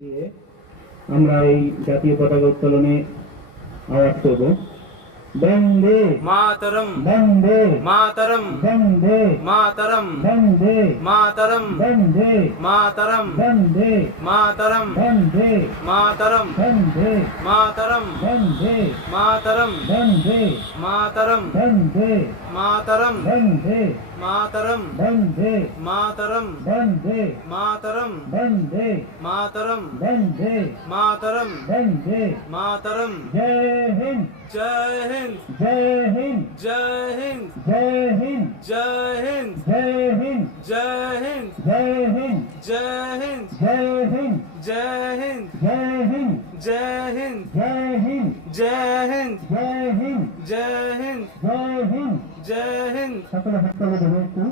দিয়ে আমরা এই জাতীয় পতাকা উত্তোলনে আওয়াজ করব। বন্দে मातरम বন্দে मातरम বন্দে मातरम বন্দে मातरम বন্দে मातरम বন্দে मातरम বন্দে मातरम বন্দে मातरम বন্দে मातरम বন্দে मातरम বন্দে मातरम বন্দে मातरम বন্দে मातरम বন্দে मातरम বন্দে मातरम বন্দে मातरम বন্দে मातरम জয় হিন্দ जय हिंद जय हिंद जय हिंद जय हिंद जय हिंद जय हिंद जय हिंद जय हिंद जय हिंद जय हिंद जय हिंद जय हिंद जय हिंद जय हिंद जय हिंद जय हिंद जय हिंद जय हिंद जय हिंद সকলে হাত তালি দেবো একটু।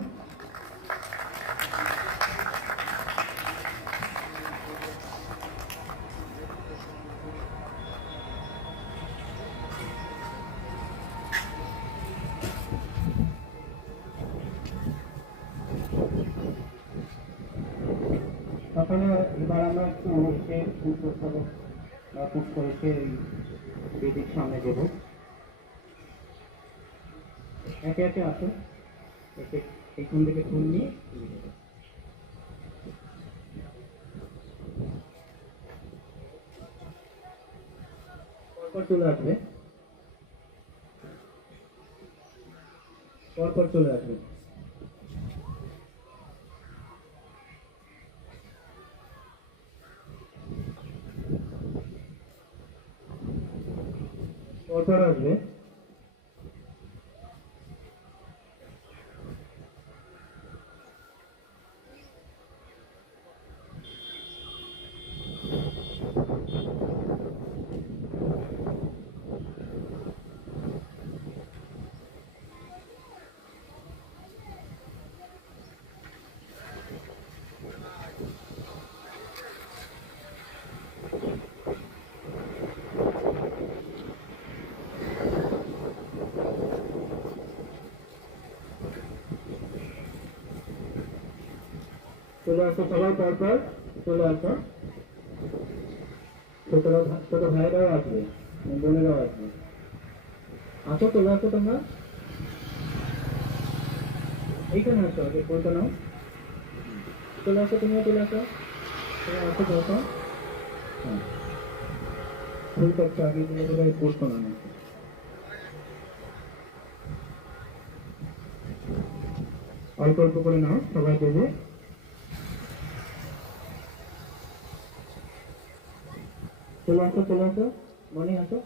সকলে এবার আমরা একটু এসে পুষ্পস্তবক বা পুষ্প এসে বেদির সামনে দেব। একে একে আসো, একে এইখান থেকে ফুল নিয়ে তুলে দেবো। পরপর চলে আসবে, পরপর চলে আসবে। পরপর আসবে। চলে আসো সবাই, পরপর চলে আসো। ছোট ভাইরাও আসবে, বোনেরাও আসবে। আসো, চলে আসো তোমরা, এইখানে আসো, আগে বলতে নাও। চলে আসো, তুমিও চলে আসো, তুমি আসো বসো। হ্যাঁ, ফুল করছো আগে, তুমি বোধহয় বসতো না। অল্প অল্প করে নাও, সবাই দেবে। চলে আসো, চলে আসো, মনে আসো।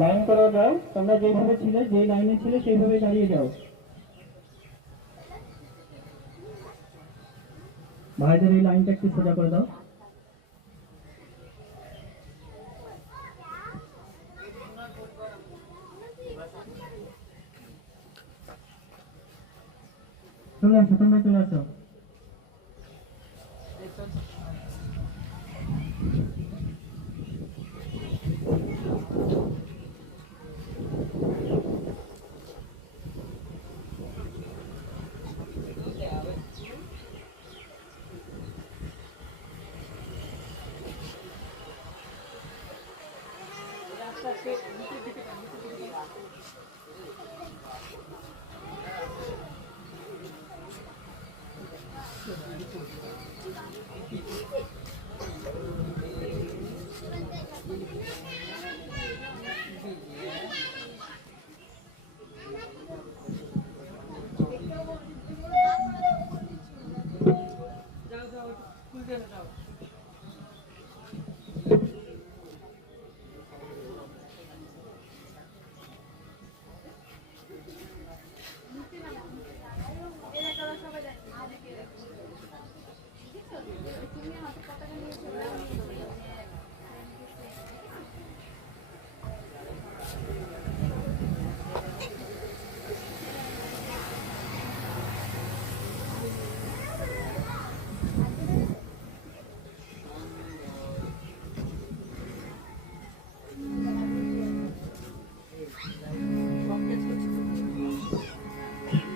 লাইন করা যাও, তোমরা যেভাবে ছিলে, যে লাইনে ছিলে সেইভাবে দাঁড়িয়ে যাও। ভাইদের এই লাইনটা একটু সোজা করে দাও। চলে আসো, তোমরা চলে আসো।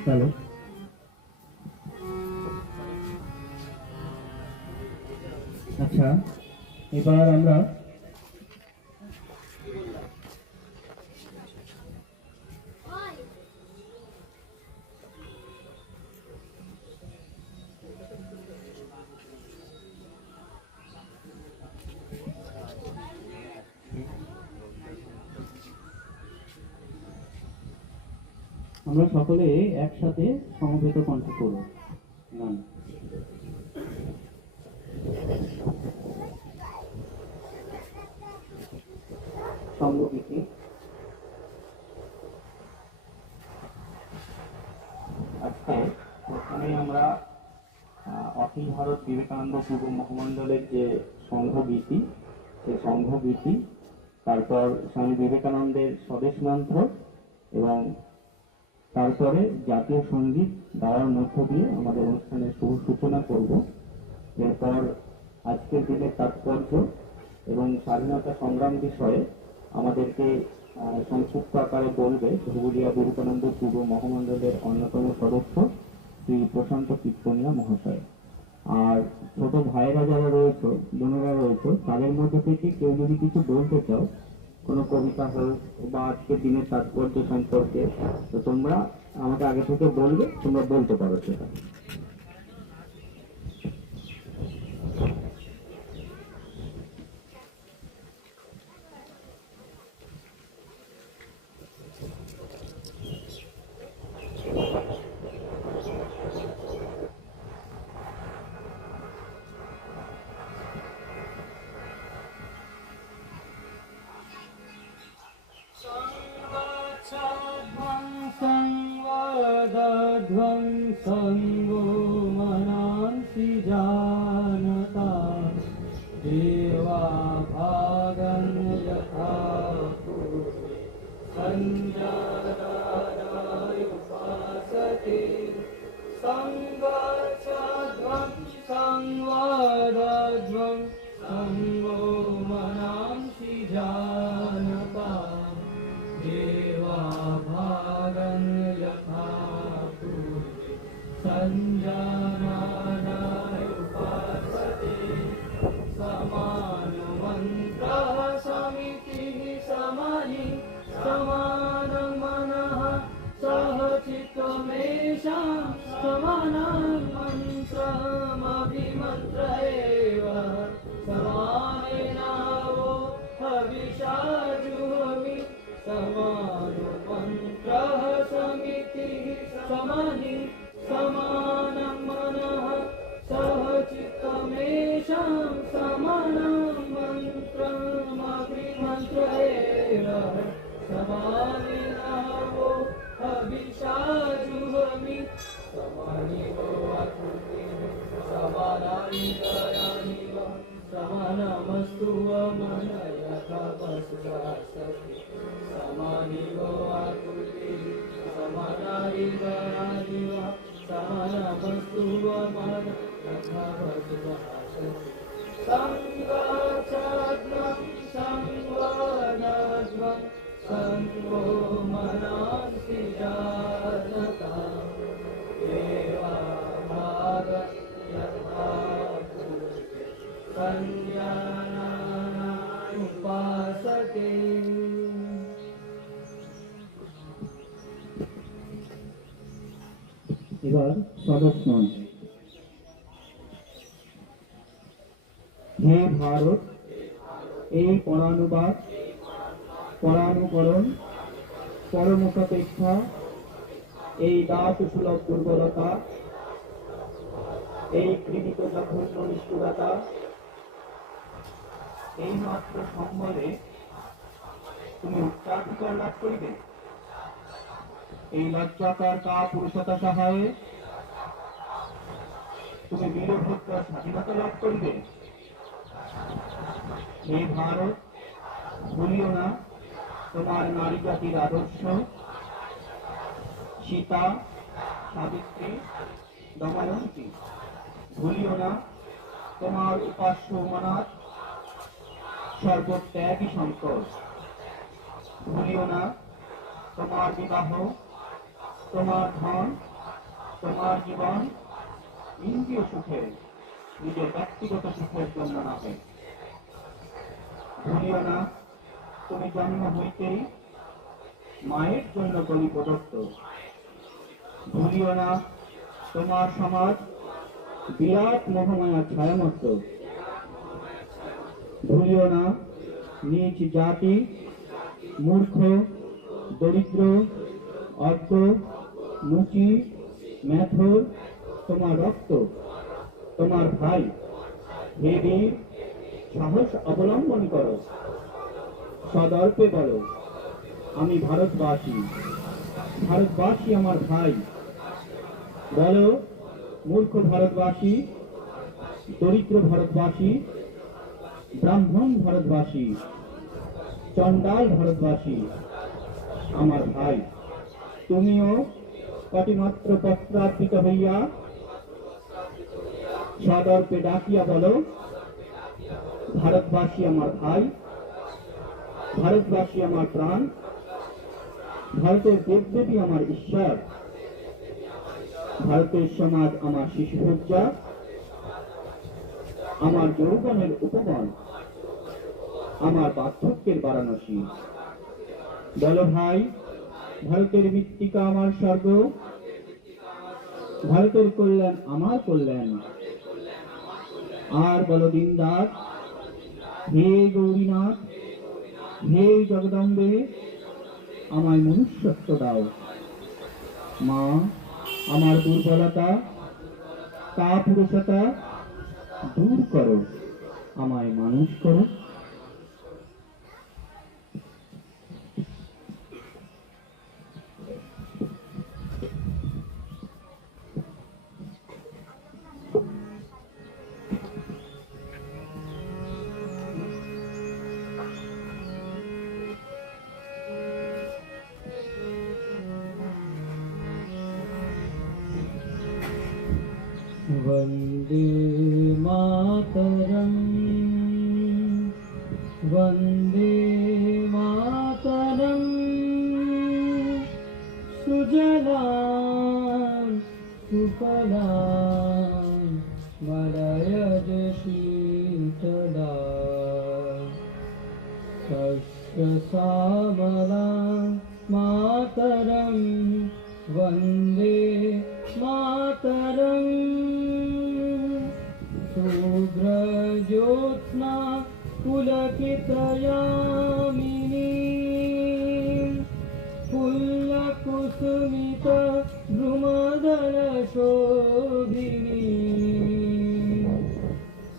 চলো। আচ্ছা, এবার আমরা সকলে একসাথে সমবেত কণ্ঠে করব গান। সঙ্গীতি আজকে প্রথমে আমরা অখিল ভারত বিবেকানন্দ পূর্ব মহামণ্ডলের যে সংঘগীতি, সেই সংঘগীতি, তারপর স্বামী বিবেকানন্দের স্বদেশ মন্ত্র এবং তারপরে জাতীয় সঙ্গীত গাওয়ার মধ্য দিয়ে আমাদের অনুষ্ঠানের শুভ সূচনা করব। এরপর আজকের দিনের তাৎপর্য এবং স্বাধীনতা সংগ্রাম বিষয়ে আমাদেরকে সংক্ষিপ্ত আকারে বলবে ধুবুলিয়া বিবেকানন্দ পূর্ব মহামণ্ডলের অন্যতম সদস্য শ্রী প্রশান্ত কীর্তনিয়া মহাশয়। আর ছোট ভাইরা যারা রয়েছে, বোনেরা রয়েছে, তাদের মধ্যে থেকে কেউ যদি কিছু বলতে চাও, কোনো কবিতা হোক বা আজকের দিনের তাৎপর্য সম্পর্কে, তো তোমরা আমাকে আগে থেকে বলবে, তোমরা বলতে পারো সেটা। संवादध्वं संगो मनांसि जानता देवा भागं यथा पूर्वे संजानाय उपासते संगच्छध्वं संवादध्वं संगो मनांसि जानता देवा भागं यथा पूर्वे संजानाय उपासते समानमन्त्रः समितिः समानि समानं मनः सह चित्तमेषां समानं मन्त्रमभिमन्त्र एव समानेन वो हविषा जुहोमि समानो मन्त्रः समितिः समानि समानं मनः सह चित्तमेषां समानं मन्त्रमभिमन्त्र एव समानेन वो हविषा जुहोमि समानि वो अकृतिः समानानि दयानि वा समानमस्तु मन यथा पशुरासति समानि वो आकृतिः समानानि दयानि वा समानमस्तु मन यथा पशुरासति संगच्छध्वं संवादध्वं संगो मनांसि जानता देवा भागं यथा पूर्वे संजानाय उपासते। এবার সদস্যগণ, হে ভারত, এই পরানুবাদ, পরানুকরণ, পরমসাপেক্ষা, এই দাস সুলভ দুর্বলতা, এই কৃমিত জঘন্য নিষ্ঠুরতা, এই মাত্র সম্বলে তুমি উচ্চাধিকার লাভ করিবে। এই লজ্জাকার কা পুরুষতা সহায়ে তুমি বীরভদ্র স্বাধীনতা লাভ করিবে। হে ভারত, ভুলিও না তোমার নারী জাতির আদর্শ, সীতা, সাবিত্রী, দময়ন্তী। ভুলিও না তোমার উপাস্য উমানাথ, সর্বত্যাগী শঙ্কর। ভুলিও না তোমার বিবাহ, তোমার ধন, তোমার জীবন ইন্দ্রিয় সুখে, নিজের ব্যক্তিগত সুখের জন্য নহে। ভুলিও না, তুমি জন্ম হইতেই মায়ের জন্য বলি প্রদত্ত। ভুলিও না, তোমার সমাজ বিরাট মোহমায়ার ছায়ামত্ত। ভুলিও না, নিজ জাতি মূর্খ, দরিদ্র, অজ্ঞ, মুচি, মেথর তোমার রক্ত, তোমার ভাই। হে বীর, সাহস অবলম্বন করো, সদর্পে বলো, আমি ভারতবাসী, ভারতবাসী আমার ভাই। বলো, মূর্খ ভারতবাসী, দরিদ্র ভারতবাসী, ব্রাহ্মণ ভারতবাসী, চণ্ডাল ভারতবাসী আমার ভাই। তুমিও কটিমাত্র পত্রার্পিত হইয়া সদর্পে ডাকিয়া বলো, ভারতবাসী আমার ভাই, ভারতবাসী আমার প্রাণ, ভারতের দেবদেবী আমার ঈশ্বর, ভারতের সমাজ আমার শিশুসজ্জা, আমার যৌবনের উপবন, আমার বার্ধক্যের বারাণসী। বলো ভাই, ভারতের মৃত্তিকা আমার স্বর্গ, ভারতের কল্যাণ আমার কল্যাণ। আর বলো দীনদাস, হে গৌরীনাথ, হে জগদম্বে, আমায় মনুষ্যত্ব দাও। মা, আমার দুর্বলতা, কাপুরুষতা দূর করো, আমায় মানুষ করো। वन्दे मातरम्, वन्दे मातरम्, सुजलां सुफलां मलयज शीतलां, शस्यश्यामलां मातरं, वन्दे मातरम्। शुभ्रज्योत्स्ना पुलकितयामिनी, फुल्लकुसुमित द्रुमदलशोभिनी,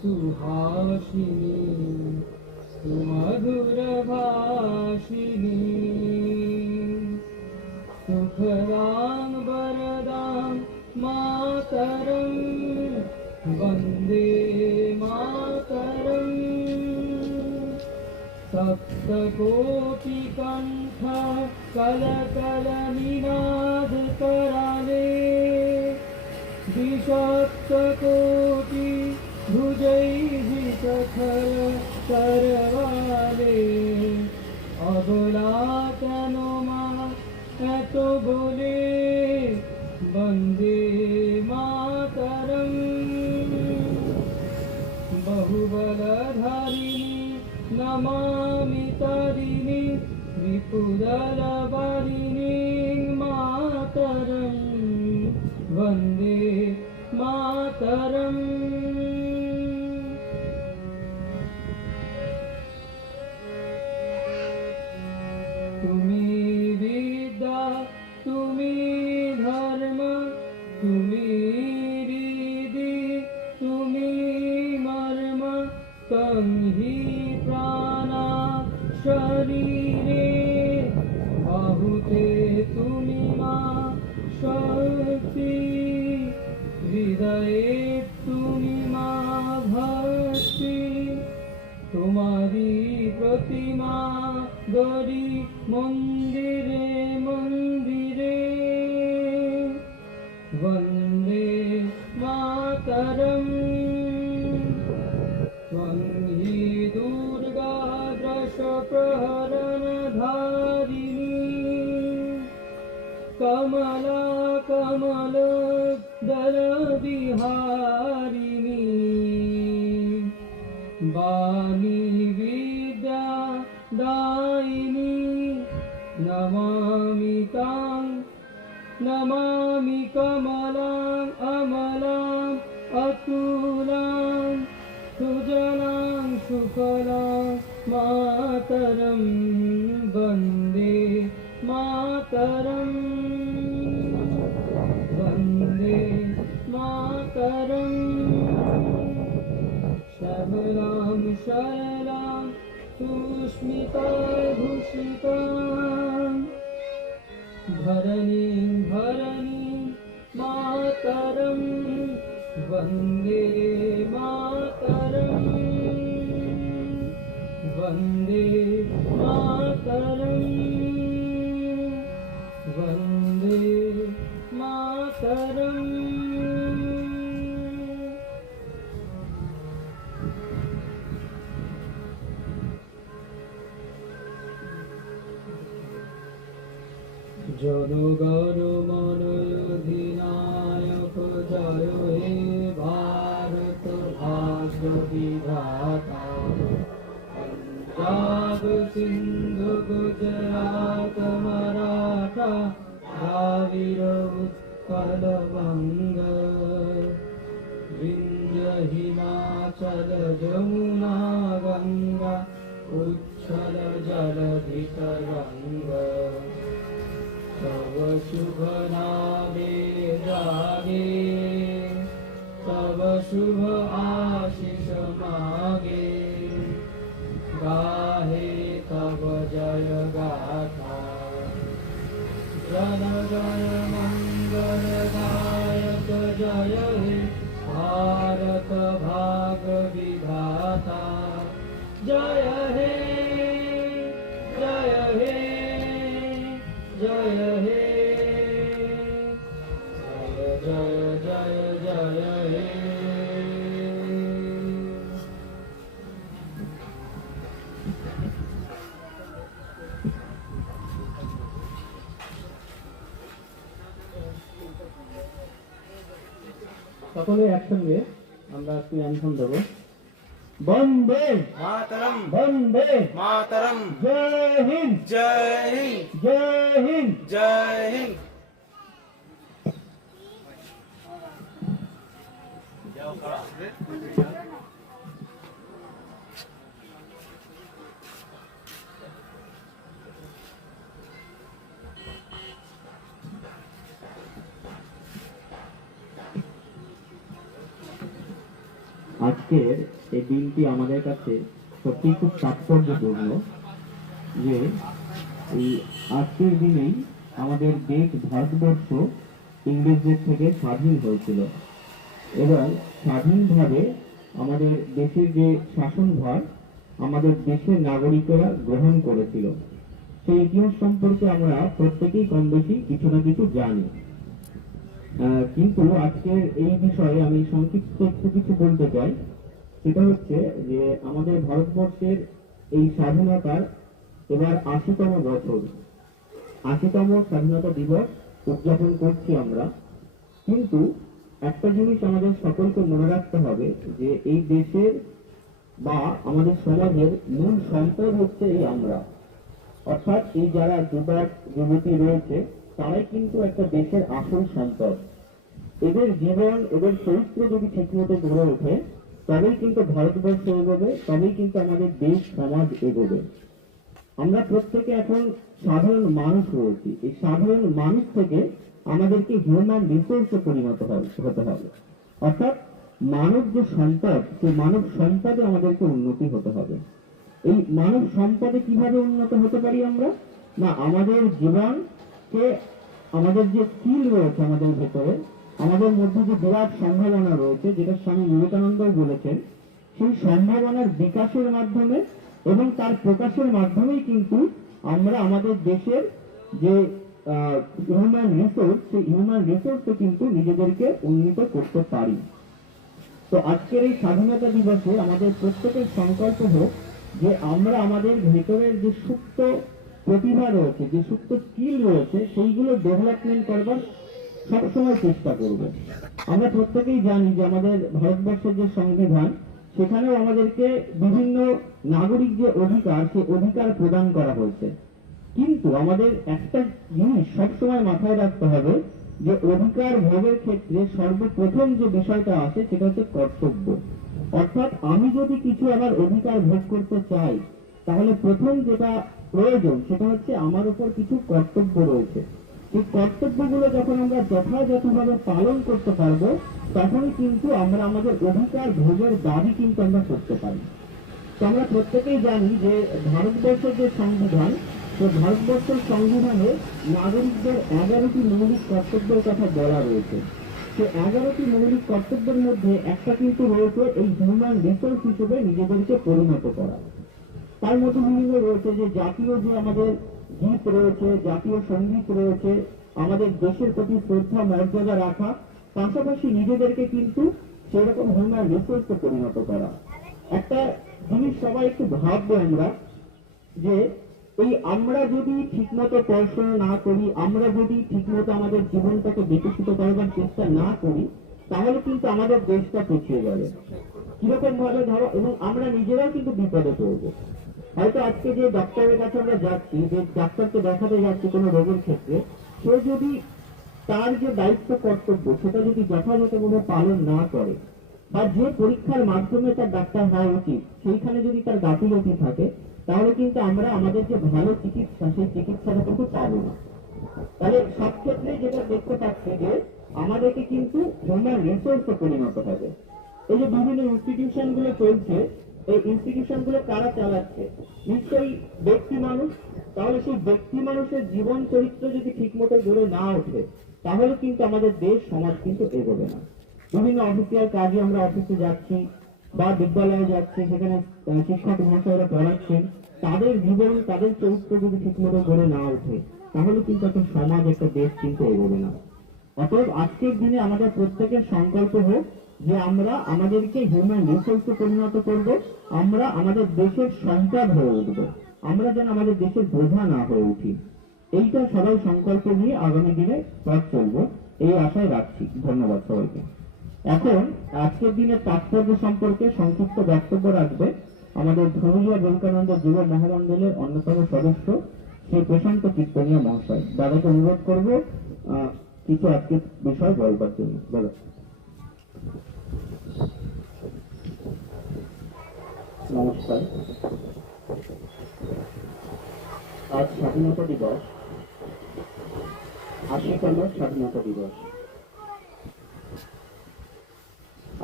सुहासिनी सुमधुरभाषिणी, सुखदां वरदां मातरं, वन्दे मातरम्। सप्तकोटिकण्ठ कलकलनिनादकराले, द्विसप्तकोटि भुजैः प्रखर करवाले, अबला केन मा एत बोले, वन्दे मातरम्। बहुबलधारिणी नमामि तारिणी, रिपुदलवारिणी मातरं, वन्दे मातरम्। तुमी विद्या, तुमी धर्म, तुमी हृदि, तुमी मर्म, तं हि प्राणा शरीरे, बाहुते तुमी मा शक्ति, हृदये तुमी मा भक्ति। तुम्हारी प्रतिमा गड़ी मंदिरे मंदिरे, वन्दे मातरम्। त्वं हि दुर्गा दशप्रहरणधारिणी, कमल মালা কমল দল বিহারিণী বাণী বিদ্যা দায়িনী নমামি তাং নমামি কমলাং অমলাং অতুলাং সুজলাং সুফলাং মাতরম বন্দে মাতরম বন্দে মাতরম শ্যামলাং শরলাং সুস্মিতাভূষিতাং ধরণীং ধরণীং মাতরম বন্দে মাতরম বন্দে মাতরম বন্দে মাতরম। জনগণ মনোধিনায়ক জয় হে ভারত ভাগ্য বিধাতা পঞ্জাব সিন্ধু গুজরাট মারাঠা দ্রাবিড় উৎকল বঙ্গ বিন্ধ্য হিমাচল যমুনা গঙ্গা উচ্ছল জলধি তরঙ্গ तव शुभ नामे जागे तव शुभ आशीष मागे गाहे तव जय गाथा जन जन मंगल दायक जय हे भारत भाग विधाता जय हे जय हे जय हे जय जय जय जय हे। সকলে একসঙ্গে আমরা একটু অ্যানথম দেবো। বন্দে मातरम বন্দে मातरम জয় হিন্দ जय हिंद জয় হিন্দ। जय हिंद। আজকের এই দিনটি আমাদের কাছে সত্যি খুব তাৎপর্যপূর্ণ যে এই আজকের দিনেই আমাদের দেশ ভারতবর্ষ ইংরেজদের থেকে স্বাধীন হয়েছিল এবং স্বাধীনভাবে আমাদের দেশের যে শাসনভার আমাদের দেশের নাগরিকরা গ্রহণ করেছিল। সেই ইতিহাস সম্পর্কে আমরা প্রত্যেকেই কম বেশি কিছু না কিছু জানি, কিন্তু আজকের এই বিষয়ে আমি সংক্ষিপ্ত একটু কিছু বলতে চাই। সেটা হচ্ছে যে আমাদের ভারতবর্ষের এই স্বাধীনতার এবার ৮০তম বছর, ৮০তম স্বাধীনতা দিবস উদযাপন করছি আমরা। কিন্তু একটা জিনিস আমাদের সকলকে মনে রাখতে হবে যে এই দেশের বা আমাদের সমাজের মূল সম্পদ হচ্ছে এই আমরা, অর্থাৎ এই যারা যুবক যুবতী রয়েছে তারাই কিন্তু একটা দেশের আসল সম্পদ। এদের জীবন এদের চরিত্র যদি ঠিকমতো গড়ে ওঠে তবেই কিন্তু ভারতবর্ষ এগোবে, তবেই কিন্তু আমাদের দেশ সমাজ এগোবে। আমরা প্রত্যেকে এখন সাধারণ মানুষ রয়েছি, এই সাধারণ মানুষ থেকে আমাদেরকে হিউম্যান রিসোর্সে পরিণত হতে হবে, অর্থাৎ মানব যে সম্পদ সেই মানব সম্পদে আমাদেরকে উন্নতি হতে হবে। এই মানব সম্পদে কিভাবে উন্নত হতে পারি আমরা? না, আমাদের জীবনকে আমাদের যে স্কিল রয়েছে আমাদের ভেতরে, আমাদের মধ্যে যে বিরাট সম্ভাবনা রয়েছে, যেটা স্বামী বিবেকানন্দও বলেছেন, সেই সম্ভাবনার বিকাশের মাধ্যমে এবং তার প্রকাশের মাধ্যমেই কিন্তু আমরা আমাদের দেশের যে হিউম্যান রিসোর্স, সেই হিউম্যান রিসোর্সে কিন্তু নিজেদেরকে উন্নীত করতে পারি। তো আজকের এই স্বাধীনতা দিবসে আমাদের প্রত্যেকের সংকল্প হোক যে আমরা আমাদের ভেতরের যে সুপ্ত প্রতিভা রয়েছে, যে সুপ্ত স্কিল রয়েছে, সেইগুলো ডেভেলপমেন্ট করবার সবসময় চেষ্টা করবে। আমরা প্রত্যেকেই জানি যে আমাদের ভারতবর্ষের যে সংবিধান, সেখানেও আমাদেরকে বিভিন্ন নাগরিক যে অধিকার, সেই অধিকার প্রদান করা হয়েছে। কিন্তু আমাদের একটা জিনিস সবসময় মাথায় রাখতে হবে, যে অধিকার ভোগের ক্ষেত্রে সর্বপ্রথম যে বিষয়টা আসে সেটা হচ্ছে কর্তব্য। অর্থাৎ আমি যদি কিছু আমার অধিকার ভোগ করতে চাই, তাহলে প্রথম যেটা প্রয়োজন সেটা হচ্ছে আমার উপর কিছু কর্তব্য রয়েছে। এই কর্তব্যগুলো যখন আমরা যথাযথভাবে পালন করতে পারবো, তখনই কিন্তু আমরা আমাদের অধিকার ভোগের দাবি কিন্তু আমরা করতে পারি। তো আমরা প্রত্যেকেই জানি যে ভারতবর্ষের যে সংবিধান, তো ভারতবর্ষের সংবিধানে নাগরিকদের 11টি মৌলিক কর্তব্যের কথা বলা রয়েছে। সে 11টি মৌলিক কর্তব্যের মধ্যে একটা কিন্তু রয়েছে এই হিউম্যান রিসোর্স হিসেবে নিজেদেরকে পরিণত করা। তার মধ্যে বিভিন্ন রয়েছে যে জাতীয় যে আমাদের গীত রয়েছে, জাতীয় সঙ্গীত রয়েছে, আমাদের দেশের প্রতি শ্রদ্ধা মর্যাদা রাখা, পাশাপাশি নিজেদেরকে কিন্তু সেরকম হিউম্যান রিসোর্সে পরিণত করা। একটা জিনিস সবাই একটু ভাববো আমরা, যে এই আমরা যদি ঠিকমতো পড়াশোনা না করি, আমরা যদি ঠিকমতো আমাদের জীবনটাকে বিকশিত করবার চেষ্টা না করি, তাহলে কিন্তু আমাদের দেশটা পিছিয়ে যাবে। কিরকম ভাবে ধরো, এবং আমরা নিজেরাও কিন্তু বিপদে পড়বো। হয়তো আজকে যে ডক্টরের কাছে আমরা যাচ্ছি, যে ডাক্তারকে দেখাতে যাচ্ছি কোনো রোগের ক্ষেত্রে, সে যদি তার যে দায়িত্ব কর্তব্য সেটা যদি যথাযথভাবে পালন না করে, বা যে পরীক্ষার মাধ্যমে তার ডাক্তার হওয়া উচিত সেইখানে যদি তার গাফিলতি থাকে, তাহলে কিন্তু আমরা আমাদের যে ভালো চিকিৎসা, সেই চিকিৎসাটা কিন্তু পাবো না। তাহলে সব ক্ষেত্রে যেটা দেখতে পাচ্ছি যে আমাদেরকে কিন্তু হিউম্যান রিসোর্সে পরিণত হবে। এই যে বিভিন্ন ইনস্টিটিউশন গুলো চলছে, এই ইনস্টিটিউশন গুলো কারা চালাচ্ছে? নিশ্চয়ই ব্যক্তি মানুষ। তাহলে সেই ব্যক্তি মানুষের জীবন চরিত্র যদি ঠিকমতো গড়ে না ওঠে, তাহলে কিন্তু আমাদের দেশ সমাজ কিন্তু এগোবে না। বিভিন্ন অফিসিয়াল কাজে আমরা অফিসে যাচ্ছি বা বিদ্যালয়ে যাচ্ছি, সেখানে শিক্ষক মহাশয়রা পড়াচ্ছেন, তাদের জীবন, তাদের চরিত্র যদি ঠিকমতো গড়ে না ওঠে, তাহলে কিন্তু একটা সমাজ, একটা দেশ কিন্তু এগোবে না। অতএব আজকের দিনে আমাদের প্রত্যেকের সংকল্প হোক যে আমরা আমাদেরকে হিউম্যান রিসোর্সে পরিণত করব, আমরা আমাদের দেশের সন্তান হয়ে উঠব, আমরা যেন আমাদের দেশের বোঝা না হয়ে উঠি। এইটা সবাই সংকল্প নিয়ে আগামী দিনে পথ চলবো, এই আশায় রাখছি। ধন্যবাদ সবাইকে। এখন আজকের দিনের তাৎপর্য সম্পর্কে সংক্ষিপ্ত বক্তব্য রাখবে আমাদের ধনুলিয়া বিবেকানন্দ যুব মহামণ্ডলের অন্যতম সদস্য শ্রী প্রশান্ত কীর্তনীয় মহাশয়। দাদাকে অনুরোধ করবো কিছু আজকের বিষয় বলবার জন্য। বলো। নমস্কার। আজ স্বাধীনতা দিবস, 80তম স্বাধীনতা দিবস।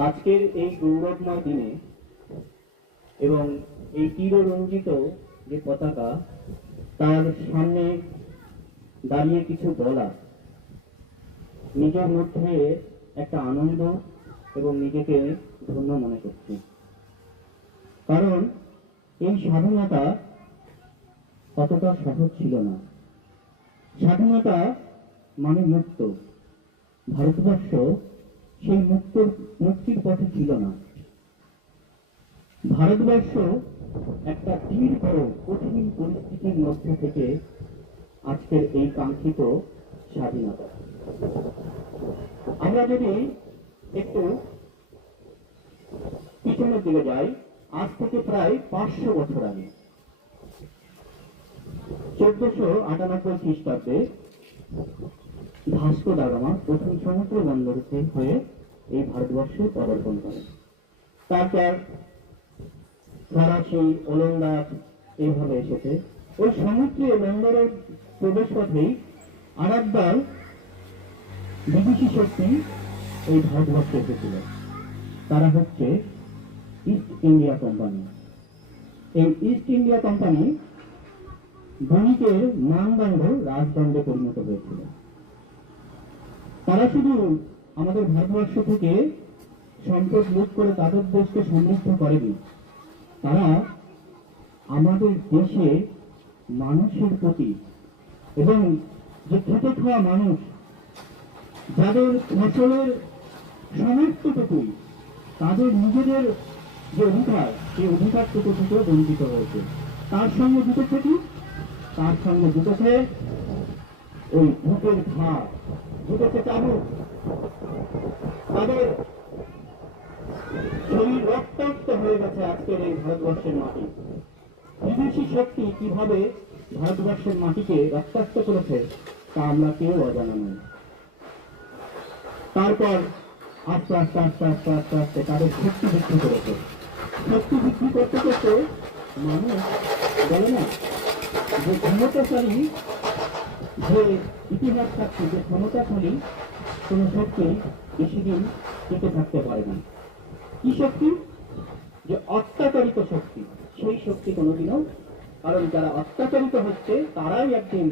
আজকের এই গৌরবময় দিনে এবং এই চিররঞ্জিত যে পতাকা, তার সামনে দাঁড়িয়ে কিছু বলা নিজের মধ্যে একটা আনন্দ এবং নিজেকে ধন্য মনে করছি। কারণ এই স্বাধীনতা অতটা সহজ ছিল না। স্বাধীনতা মানে মুক্ত। ভারতবর্ষ সেই মুক্তির পথে ছিল না। ভারতবর্ষ একটা দীর্ঘ কঠিন পরিস্থিতির মধ্যে থেকে আজকের এই কাঙ্ক্ষিত স্বাধীনতা। আমরা যদি একটু পিছনের দিকে যাই, আজ থেকে প্রায় 500 বছর আগে 1498 খ্রিস্টাব্দে ভাস্কো দা গামা প্রথম সমুদ্র বন্দর হয়ে এই ভারতবর্ষে পদার্পণ করে। তারপর ফরাসি, ওলন্দাজ এইভাবে এসেছে। ওই সমুদ্রে বন্দরের প্রবেশ পথেই আরেকবার বিদেশি শক্তি এই ভারতবর্ষে এসেছিল। তারা হচ্ছে ইস্ট ইন্ডিয়া কোম্পানি। এই ইস্ট ইন্ডিয়া কোম্পানি বণিকের মানদণ্ড রাজদণ্ডে পরিণত হয়েছিল। তারা শুধু আমাদের ভারতবর্ষ থেকে সম্পদ লুট করে তাদের দেশকে সমৃদ্ধ করেনি, তারা আমাদের দেশে মানুষের প্রতি এবং যে খেটে খাওয়া মানুষ, যাদের ফসলের সমস্তটুকুই তাদের নিজেদের যে অধিকার, সেই অধিকারটুকু থেকে বঞ্চিত হয়েছে, তার সঙ্গে জুটেছে কি তার সঙ্গে জুটেছে ওই বুকের ঘা, জুটেছে চাবুক, তাদের শরীর রক্তাক্ত হয়ে গেছে আজকের এই ভারতবর্ষের মাটি। বিদেশি শক্তি কিভাবে ভারতবর্ষের মাটিকে রক্তাক্ত করেছে তা আমরা কেউ অজানা নই। তারপর আস্তে আস্তে আস্তে আস্তে আস্তে আস্তে তাদের শক্তি বৃদ্ধি করেছে। শক্তি বৃদ্ধি করতে করতে মানুষ বলে না যে ক্ষমতাশালী, যে ইতিহাস থাকছে যে ক্ষমতাশালী কোন শক্তি বেশি দিন টিকে থাকতে পারে না। কি শক্তি? যে অত্যাচারিত শক্তি, সেই শক্তি কোনোদিনও, কারণ যারা অত্যাচারিত হচ্ছে তারাই একদিন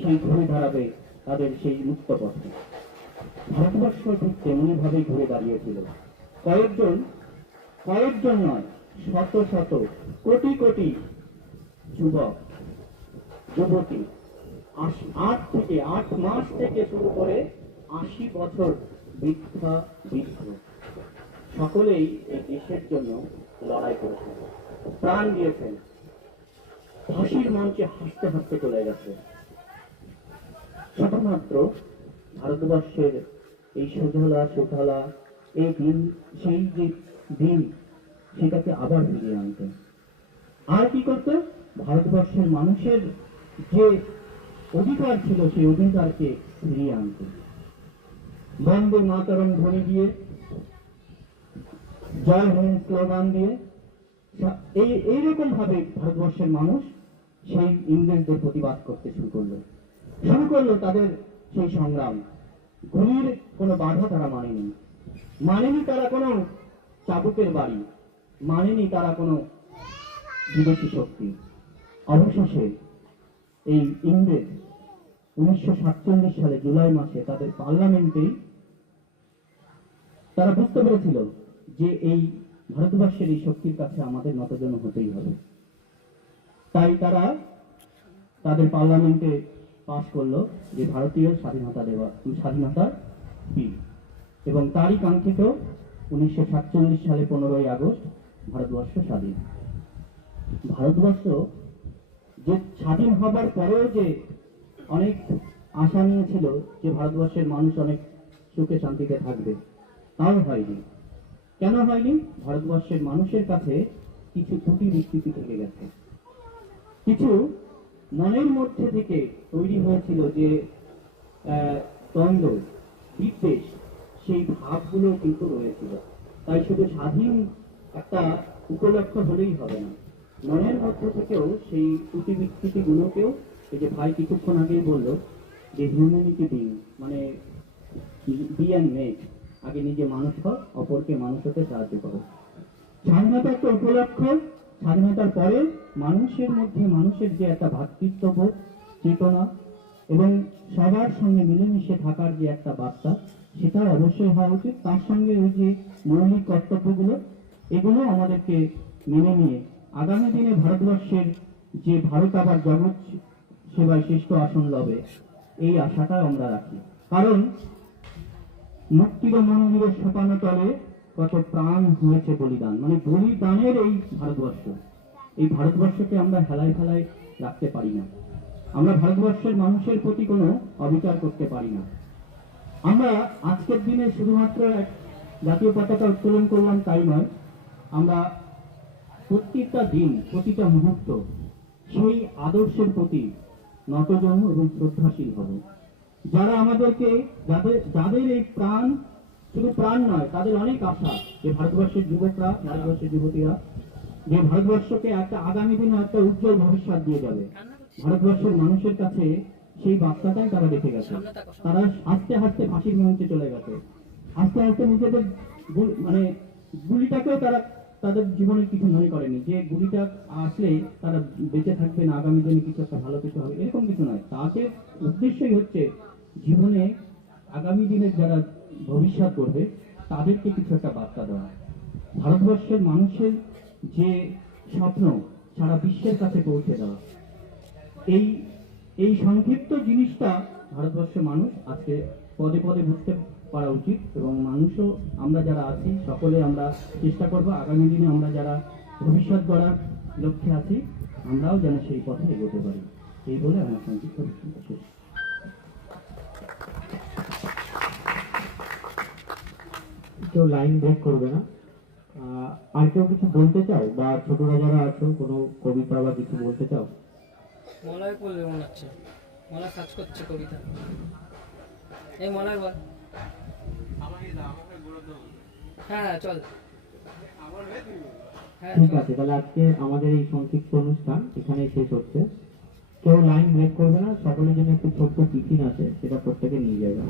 সেই ঘুরে দাঁড়াবে তাদের সেই মুক্ত পথে। ভারতবর্ষ ঠিক তেমনি ভাবেই ঘুরে দাঁড়িয়েছিল। কয়েকজন নয়, শত শত কোটি কোটি যুবক যুবতী, 8 মাস থেকে শুরু করে 80 বছর বৃদ্ধা বৃদ্ধ সকলেই এই দেশের জন্য লড়াই করেছেন, প্রাণ দিয়েছেন, ফাঁসির মঞ্চে হাসতে হাসতে চলে গেছে। শুধুমাত্র ভারতবর্ষের এই সুধলা এই দিন, সেই যে দিন, সেটাকে আবার ফিরিয়ে আনতে। আর কি করতে? ভারতবর্ষের মানুষের যে অধিকার ছিল সেই অধিকারকে ফিরিয়ে আনতে। বন্দে মাতরম ধ্বনি দিয়ে, জয় হিন্দ স্লোগান দিয়ে এইরকম ভাবে ভারতবর্ষের মানুষ সেই ইংরেজদের প্রতিবাদ করতে শুরু করলো তাদের সেই সংগ্রাম। গুলির কোনো বাধা তারা মানেনি তারা কোনো চাবুকের বাড়ি, মানেনি তারা কোনো বিদেশি শক্তি। অবশেষে এই ইংরেজ 1947 সালে জুলাই মাসে তাদের পার্লামেন্টেই তারা বুঝতে পেরেছিল যে এই ভারতবর্ষের এই শক্তির কাছে আমাদের নতজন হতেই হবে। তাই তারা তাদের পার্লামেন্টে পাশ করলো যে ভারতীয় স্বাধীনতার বিল, এবং তারই কাঙ্ক্ষিত 1947 সালে 15ই আগস্ট ভারতবর্ষ স্বাধীন। ভারতবর্ষ যে স্বাধীন হবার পরেও যে অনেক আশা নিয়েছিল যে ভারতবর্ষের মানুষ অনেক সুখে শান্তিতে থাকবে, তাও হয়নি। কেন হয়নি? ভারতবর্ষের মানুষের কাছে কিছু ত্রুটি বিকৃতি থেকে গেছে, কিছু মনের মধ্যে থেকে তৈরি হয়েছিল যে দ্বন্দ্ব, বিদ্বেষ, সেই ভাবগুলো কিন্তু রয়েছিল। তাই শুধু স্বাধীন একটা উপলক্ষ হলেই হবে না, মনের মধ্যে থেকেও সেই ত্রুটি বিকৃতি গুলোকেও, এই যে ভাই কিছুক্ষণ আগেই বললো যে হিউম্যানিটি বিং, মানে বি অ্যান্ড মেক, আগে নিজে মানুষ হও, অপরকে মানুষ হতে সাহায্য করো। স্বাধীনতা একটা উপলক্ষ, স্বাধীনতার পরে মানুষের মধ্যে মানুষের যে একটা ভ্রাতৃত্ববোধ, চেতনা এবং সবার সঙ্গে মিলেমিশে থাকার যে একটা বার্তা, সেটা অবশ্যই হওয়া উচিত। তার সঙ্গে ওই যে মৌলিক কর্তব্যগুলো, এগুলো আমাদেরকে মেনে নিয়ে আগামী দিনে ভারতবর্ষের যে ভারত আবার জগৎ সেবায় শ্রেষ্ঠ আসন লবে, এই আশাটা আমরা রাখি। কারণ মুক্তির মন্দিরের সোপানো তলে কত প্রাণ হয়েছে বলিদান, মানে বলিদানের এই ভারতবর্ষ, এই ভারতবর্ষকে আমরা হেলায় ফেলায় রাখতে পারি না। আমরা ভারতবর্ষের মানুষের প্রতি কোনো অবিচার করতে পারি না। আমরা আজকের দিনে শুধুমাত্র এক জাতীয় পতাকা উত্তোলন করলাম তাই নয়, আমরা প্রত্যেকটা দিন, প্রতিটা মুহূর্ত সেই আদর্শের প্রতি নতজন এবং শ্রদ্ধাশীল হব। যারা আমাদেরকে, যাদের এই প্রাণ, শুধু প্রাণ নয়, তাদের অনেক আশা যে ভারতবর্ষের যুবকরা, ভারতবর্ষের যুবতীরা যে ভারতবর্ষকে একটা আগামী দিনে একটা উজ্জ্বল ভবিষ্যৎ দিয়ে যাবে, ভারতবর্ষের মানুষের কাছে সেই বার্তাটাই তারা রেখে গেছে। তারা আস্তে আস্তে ফাঁসির মঞ্চে চলে গেছে, আস্তে আস্তে নিজেদের মানে গুলিটাকেও তারা তাদের জীবনের কিছু মনে করেনি যে গুলিটা আসলে তারা বেঁচে থাকবে না, আগামী দিনে কিছু একটা ভালো কিছু হবে, এরকম কিছু নয়। তাদের উদ্দেশ্যই হচ্ছে জীবনে আগামী দিনের যারা ভবিষ্যৎ করবে তাদেরকে কিছু একটা বার্তা দেওয়া। ভারতবর্ষের মানুষের যে স্বপ্ন সারা বিশ্বের কাছে পৌঁছে দেওয়া, এই সংক্ষিপ্ত জিনিসটা ভারতবর্ষের মানুষ আজকে পদে পদে বুঝতে পারা উচিত। এবং মানুষও, আমরা যারা আছি সকলে আমরা চেষ্টা করব আগামী দিনে আমরা যারা ভবিষ্যৎ গড়ার লক্ষ্যে আছি, আমরাও যেন সেই পথে এগোতে পারি। এই বলে আমার সংক্ষিপ্ত অনুষ্ঠানটা শেষ। কেউ লাইন ব্রেক করবে না। আর কেউ কিছু বলতে চাও, বা ছোটরা যারা আছো কোনো কবিতা বা কিছু বলতে চাও? মলয় বলবে মনে হচ্ছে, মলয় সার্চ করছে কবিতা। এই মলয় বল। হ্যাঁ হ্যাঁ চল। হ্যাঁ ঠিক চল। আছে, তাহলে আজকে আমাদের এই সংক্ষিপ্ত অনুষ্ঠান এখানেই শেষ হচ্ছে। কেউ লাইন ব্রেক করবে না, সকলের জন্য একটু ছোট্ট টিফিন আছে, সেটা প্রত্যেকে নিয়ে যাবে।